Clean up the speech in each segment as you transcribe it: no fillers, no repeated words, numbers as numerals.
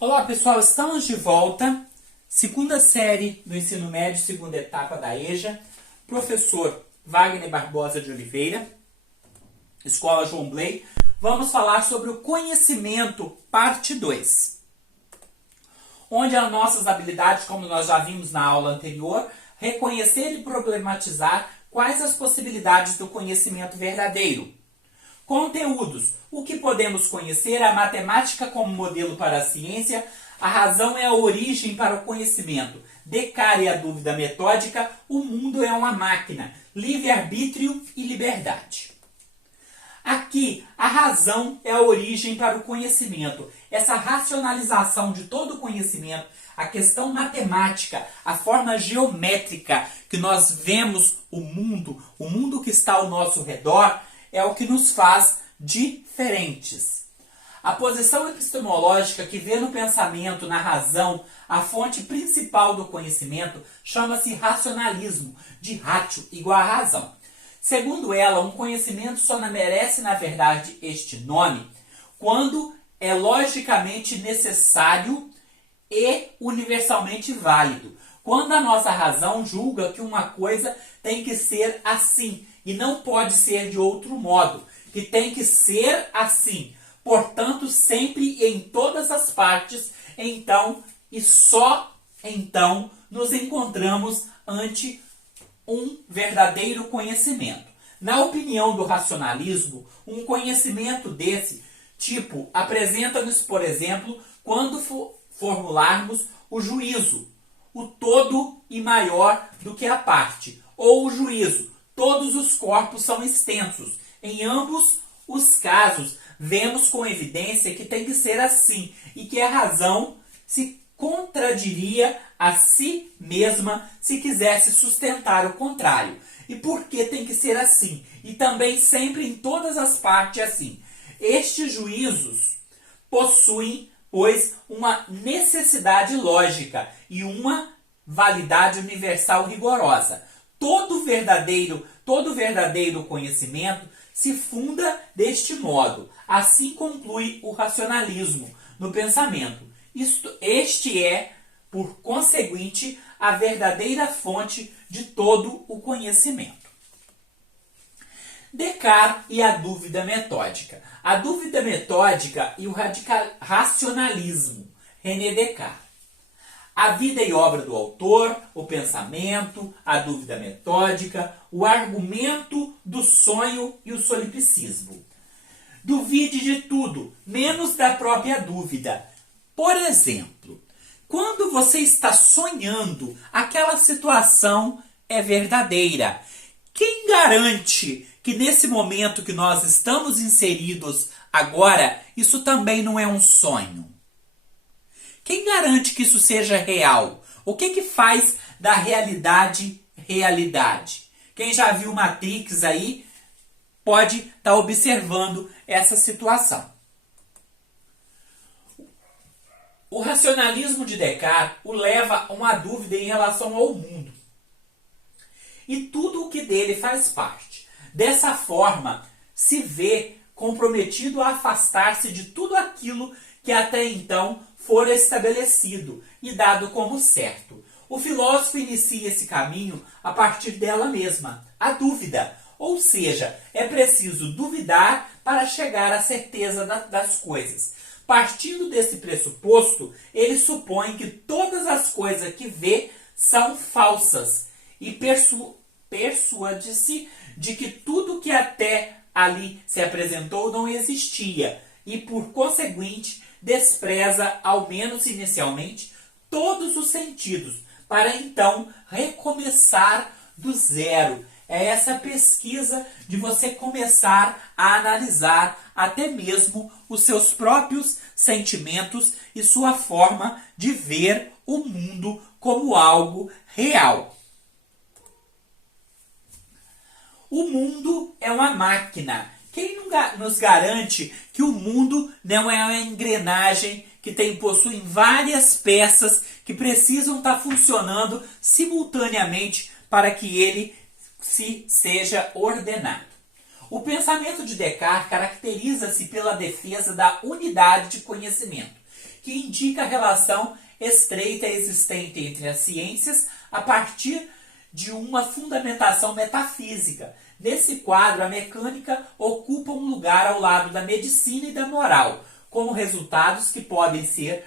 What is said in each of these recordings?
Olá pessoal, estamos de volta, segunda série do ensino médio, segunda etapa da EJA, professor Wagner Barbosa de Oliveira, Escola João Bley. Vamos falar sobre o conhecimento, parte 2, onde as nossas habilidades, como nós já vimos na aula anterior, reconhecer e problematizar quais as possibilidades do conhecimento verdadeiro. Conteúdos. O que podemos conhecer? A matemática como modelo para a ciência. A razão é a origem para o conhecimento. Descartes e a dúvida metódica. O mundo é uma máquina. Livre-arbítrio e liberdade. Aqui, a razão é a origem para o conhecimento. Essa racionalização de todo o conhecimento, a questão matemática, a forma geométrica que nós vemos o mundo que está ao nosso redor, é o que nos faz diferentes. A posição epistemológica que vê no pensamento, na razão, a fonte principal do conhecimento, chama-se racionalismo, de ratio igual a razão. Segundo ela, um conhecimento só não merece, na verdade, este nome quando é logicamente necessário e universalmente válido. Quando a nossa razão julga que uma coisa tem que ser assim e não pode ser de outro modo, que tem que ser assim, portanto, sempre e em todas as partes, então e só então nos encontramos ante um verdadeiro conhecimento. Na opinião do racionalismo, um conhecimento desse tipo apresenta-nos, por exemplo, quando formularmos o juízo, o todo e maior do que a parte, ou o juízo, todos os corpos são extensos. Em ambos os casos, vemos com evidência que tem que ser assim e que a razão se contradiria a si mesma se quisesse sustentar o contrário. E por que tem que ser assim? E também sempre em todas as partes assim. Estes juízos possuem, pois, uma necessidade lógica e uma validade universal rigorosa. Todo verdadeiro conhecimento se funda deste modo. Assim conclui o racionalismo no pensamento. Este é, por conseguinte, a verdadeira fonte de todo o conhecimento. Descartes e a dúvida metódica. A dúvida metódica e o racionalismo. René Descartes. A vida e obra do autor, o pensamento, a dúvida metódica, o argumento do sonho e o solipsismo. Duvide de tudo, menos da própria dúvida. Por exemplo, quando você está sonhando, aquela situação é verdadeira. Quem garante que nesse momento que nós estamos inseridos agora, isso também não é um sonho? Quem garante que isso seja real? O que faz da realidade realidade? Quem já viu Matrix aí pode estar observando essa situação. O racionalismo de Descartes o leva a uma dúvida em relação ao mundo e tudo o que dele faz parte. Dessa forma, se vê comprometido a afastar-se de tudo aquilo que até então fora estabelecido e dado como certo. O filósofo inicia esse caminho a partir dela mesma, a dúvida. Ou seja, é preciso duvidar para chegar à certeza das coisas. Partindo desse pressuposto, ele supõe que todas as coisas que vê são falsas e persuade-se de que tudo que até ali se apresentou não existia e, por conseguinte, despreza, ao menos inicialmente, todos os sentidos, para então recomeçar do zero. É essa pesquisa de você começar a analisar até mesmo os seus próprios sentimentos e sua forma de ver o mundo como algo real. O mundo é uma máquina. Quem nos garante que o mundo não é uma engrenagem que possui várias peças que precisam estar funcionando simultaneamente para que ele seja ordenado? O pensamento de Descartes caracteriza-se pela defesa da unidade de conhecimento. que indica a relação estreita existente entre as ciências a partir de uma fundamentação metafísica. Nesse quadro, a mecânica ocupa um lugar ao lado da medicina e da moral, como resultados que podem ser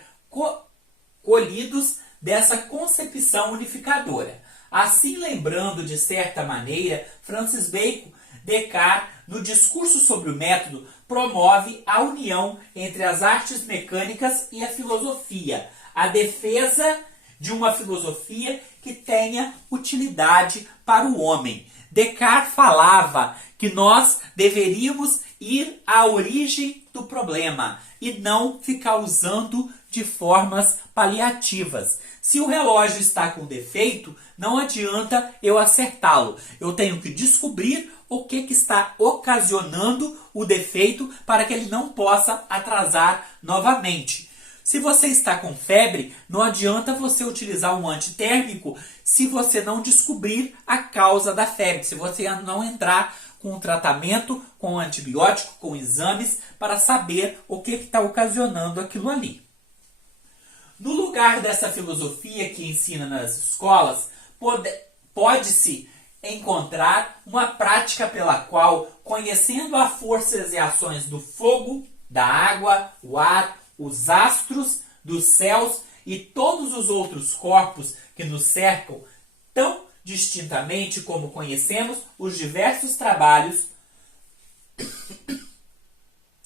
colhidos dessa concepção unificadora. Assim, lembrando de certa maneira, Francis Bacon, Descartes, no discurso sobre o método, promove a união entre as artes mecânicas e a filosofia, a defesa de uma filosofia que tenha utilidade para o homem. Descartes falava que nós deveríamos ir à origem do problema e não ficar usando de formas paliativas. Se o relógio está com defeito, não adianta eu acertá-lo. Eu tenho que descobrir o que está ocasionando o defeito para que ele não possa atrasar novamente. Se você está com febre, não adianta você utilizar um antitérmico se você não descobrir a causa da febre, se você não entrar com um tratamento, com um antibiótico, com exames, para saber o que está ocasionando aquilo ali. No lugar dessa filosofia que ensina nas escolas, pode-se encontrar uma prática pela qual, conhecendo as forças e ações do fogo, da água, o ar, os astros, dos céus e todos os outros corpos que nos cercam, tão distintamente como conhecemos os diversos trabalhos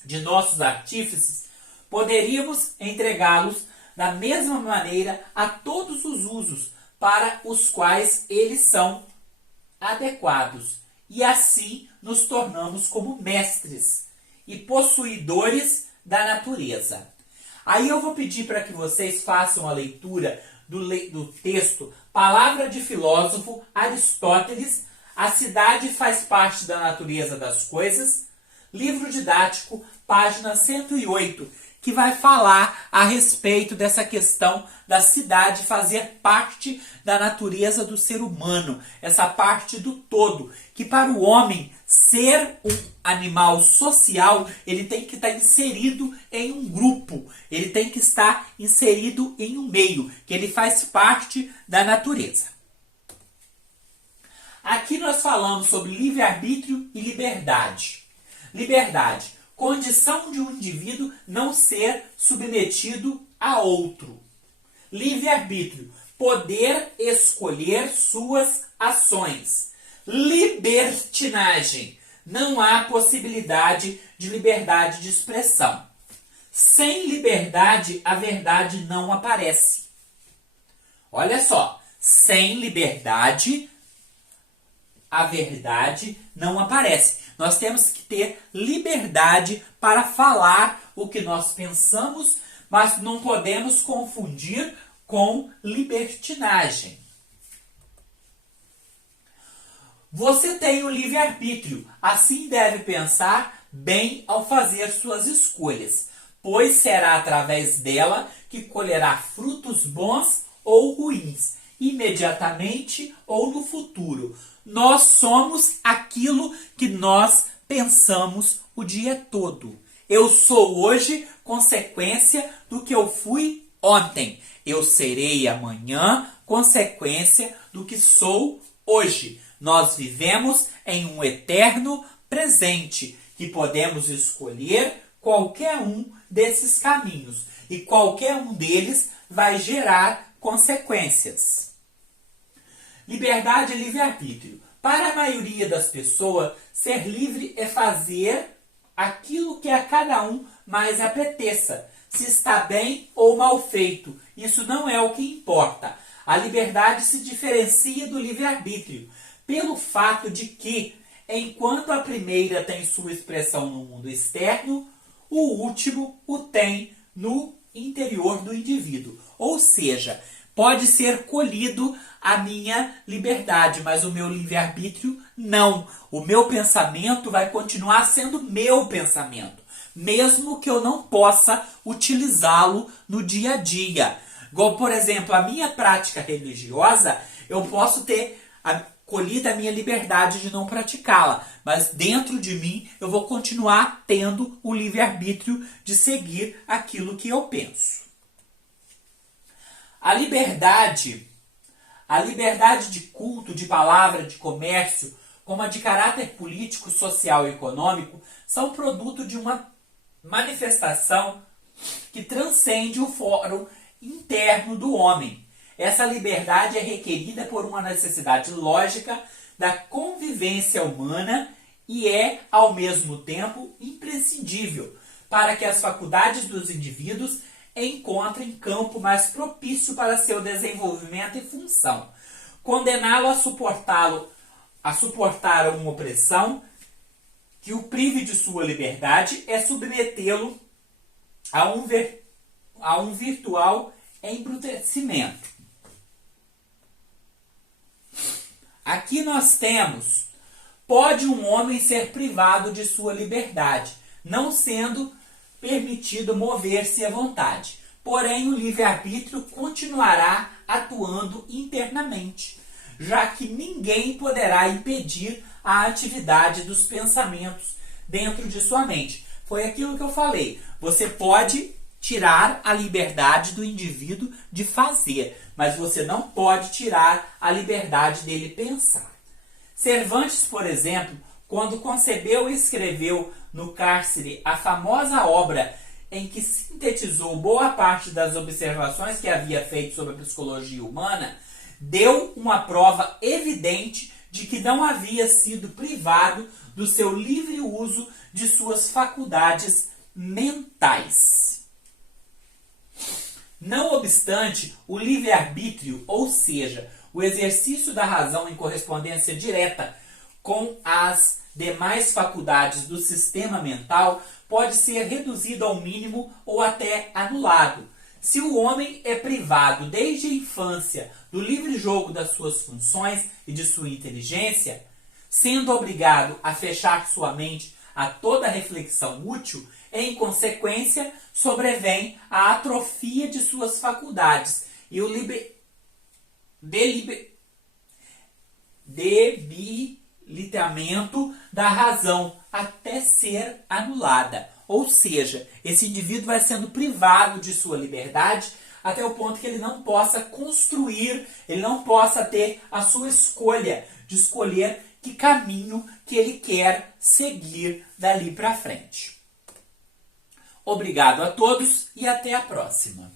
de nossos artífices, poderíamos entregá-los da mesma maneira a todos os usos para os quais eles são adequados, e assim nos tornamos como mestres e possuidores da natureza. Aí eu vou pedir para que vocês façam a leitura do texto Palavra de Filósofo, Aristóteles, A Cidade Faz Parte da Natureza das Coisas, livro didático, página 108, que vai falar a respeito dessa questão da cidade fazer parte da natureza do ser humano, essa parte do todo, que para o homem ser um animal social, ele tem que estar inserido em um grupo, ele tem que estar inserido em um meio, que ele faz parte da natureza. Aqui nós falamos sobre livre-arbítrio e liberdade. Liberdade, condição de um indivíduo não ser submetido a outro. Livre-arbítrio, poder escolher suas ações. Libertinagem, não há possibilidade de liberdade de expressão. Sem liberdade, a verdade não aparece. Olha só, sem liberdade, a verdade não aparece. Nós temos que ter liberdade para falar o que nós pensamos, mas não podemos confundir com libertinagem. Você tem o livre-arbítrio, assim deve pensar bem ao fazer suas escolhas, pois será através dela que colherá frutos bons ou ruins, imediatamente ou no futuro. Nós somos aquilo que nós pensamos o dia todo. Eu sou hoje consequência do que eu fui ontem. Eu serei amanhã consequência do que sou hoje. Nós vivemos em um eterno presente, que podemos escolher qualquer um desses caminhos. E qualquer um deles vai gerar consequências. Liberdade e livre-arbítrio. Para a maioria das pessoas, ser livre é fazer aquilo que a cada um mais apeteça, se está bem ou mal feito. Isso não é o que importa. A liberdade se diferencia do livre-arbítrio pelo fato de que, enquanto a primeira tem sua expressão no mundo externo, o último o tem no interior do indivíduo. Ou seja, pode ser colhido a minha liberdade, mas o meu livre-arbítrio não. O meu pensamento vai continuar sendo meu pensamento, mesmo que eu não possa utilizá-lo no dia a dia. Igual, por exemplo, a minha prática religiosa, eu posso ter colhido a minha liberdade de não praticá-la, mas dentro de mim eu vou continuar tendo o livre-arbítrio de seguir aquilo que eu penso. A liberdade de culto, de palavra, de comércio, como a de caráter político, social e econômico, são produto de uma manifestação que transcende o fórum interno do homem. Essa liberdade é requerida por uma necessidade lógica da convivência humana e é, ao mesmo tempo, imprescindível para que as faculdades dos indivíduos encontrem campo mais propício para seu desenvolvimento e função. Condená-lo a suportar uma opressão que o prive de sua liberdade é submetê-lo a um virtual embrutecimento. Aqui nós temos: pode um homem ser privado de sua liberdade, não sendo permitido mover-se à vontade. Porém, o livre-arbítrio continuará atuando internamente, já que ninguém poderá impedir a atividade dos pensamentos dentro de sua mente. Foi aquilo que eu falei. Você pode tirar a liberdade do indivíduo de fazer, mas você não pode tirar a liberdade dele pensar. Cervantes, por exemplo, quando concebeu e escreveu no cárcere a famosa obra em que sintetizou boa parte das observações que havia feito sobre a psicologia humana, deu uma prova evidente de que não havia sido privado do seu livre uso de suas faculdades mentais. Não obstante, o livre-arbítrio, ou seja, o exercício da razão em correspondência direta com as demais faculdades do sistema mental, pode ser reduzido ao mínimo ou até anulado. Se o homem é privado desde a infância do livre jogo das suas funções e de sua inteligência, sendo obrigado a fechar sua mente a toda reflexão útil, em consequência, sobrevém a atrofia de suas faculdades e o debilitamento da razão até ser anulada. Ou seja, esse indivíduo vai sendo privado de sua liberdade até o ponto que ele não possa construir, ele não possa ter a sua escolha de escolher que caminho que ele quer seguir dali para frente. Obrigado a todos e até a próxima.